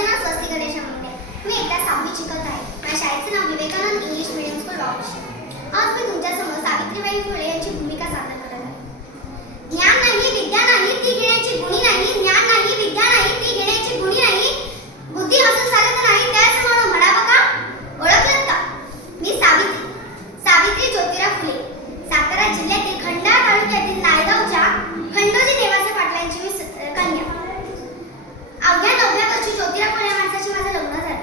माझे नाव स्वस्ती गणेश मुंडे. मी एकदा 6वी शिकत आहे. माझ्या शाळेचे नाव Vivekanand English medium school Vashi. आज मी तुमच्यासमोर सावित्रीबाई फुले यांची भूमिका सादर करत आहे. ज्ञान नाही विद्या नाही ती घेण्याची गुणी नाही, ज्ञान नाही विद्या नाही ती घेण्याची गुणी नाही, बुद्धी हसून चालत नाही त्यासमोर म्हणावं का? ओळखलं का? मी सावित्री ज्योतिराव फुले, सातारा जिल्ह्यातील खंडाळा तालुक्यातील नायगावच्या खंडोजी देवाचे पाटलांची मी कन्या. अवघ्या 9व्या वर्षी ज्योतिराव फुले माणसाशी माझं लग्न झालं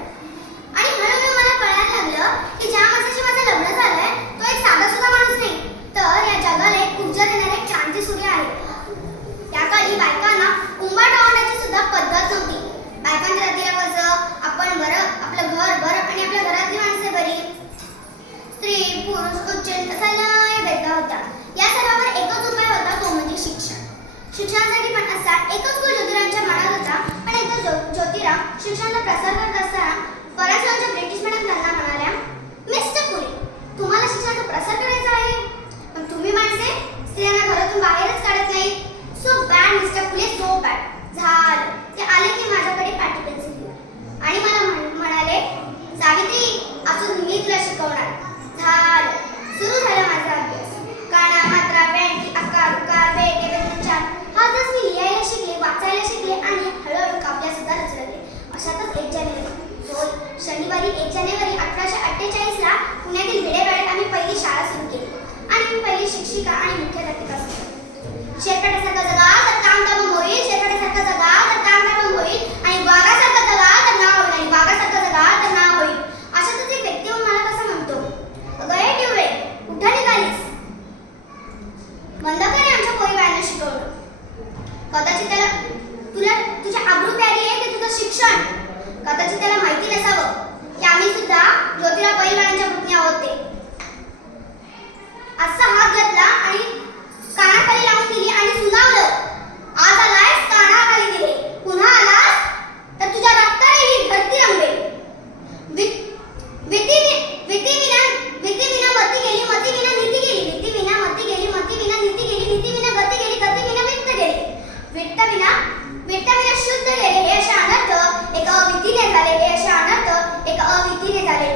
आणि हळूहळू मला कळायला लागलं की ज्या माणसाशी माझं लग्न झालंय तो एक साधा सुद्धा माणूस नाही, तर या जगाला एक ऊर्जा देणारा एक क्रांती सूर्य आहे. त्या काळी बायकांना उंबा टाळण्याची सुद्धा पद्धत नव्हती. बायकांच्या जातीला कसं आपण बरं, आपलं घर बरं आणि आपल्या घरातली माणसे बरी, स्त्री पुरुष उच्च असा लय भेदभाव होता. या सर्वावर एकच उपाय होता, तो म्हणजे शिक्षण. शिक्षणासाठी पण असा एकच गोल ज्योतिरावांच्या मनात होता. पण एकदा ज्योतिराव शिक्षणाचा प्रसार करत असताना फरासवांच्या ब्रिटिश मॅडम म्हणाल्या, मिस्टर फुले, तुम्हाला शिक्षणाचा प्रसार करायचा आहे, पण तुम्ही माणसे स्त्रियांना घरातून बाहेरच काढत नाही. सो बॅड मिस्टर फुले, सो बॅड. झालं. ते आले की माझ्याकडे पाटी पेन्सिल दिली आणि मला म्हणाले, सावित्री अजून मी तुला शिकवणार. झालं. सुरू झाला माझा अभ्यास. काना मात्रा व्यांकी आकार उकार बेटे व्यंजनचार हा जस मी लिहायला शिकले, वाचायला शिकले आणि हळूहळू काव्य सुद्धा रचले. अशातच 1 जानेवारी, होय शनिवारी 1 जानेवारी 1848 ला पुण्यातील भिडेवाड्यात आम्ही पहिली शाळा सुरू केली आणि मी पहिली शिक्षिका आणि मुख्याध्यापिका झाले. शेतकऱ्यासारखा जगा तर काम दाम होईल, शेतकऱ्यासारखा जगा तर काम दाम होईल आणि वाघासारखा जगा तर नाव होईल आणि वाघासारखा जगा तर नाव होईल. अशातच एक व्यक्ती मला कसं म्हणतो, अगं टिवरे कुठं निघालीस? मंदाकडे आमच्या पोरीबाळांना शिकवलं. कदाचित त्याला तुझ्या आबरू प्यारी आहे ते तुझं शिक्षण. कदाचित त्याला माहिती नसावं की आम्ही सुद्धा ज्योतिराव पहिलवानांच्या पुतण्या होते. असा हात घेतला आणि कानाखाली लावून दिली आणि सुनावलं, आज आलायस कानाखाली दिले, पुन्हा आलास तर तुझ्या रक्ताने ही धरती रंगेल. विती विना मती गेली, मती विना नीती गेली, विती विना मती गेली, मती विना नीती गेली, नीती विना गती गेली, गती विना वित्त गेली, वित्त विना शुद्ध गेले. हे असे अनर्थ एका अवितीने झाले, हे असे अनर्थ एका अवितीने झाले.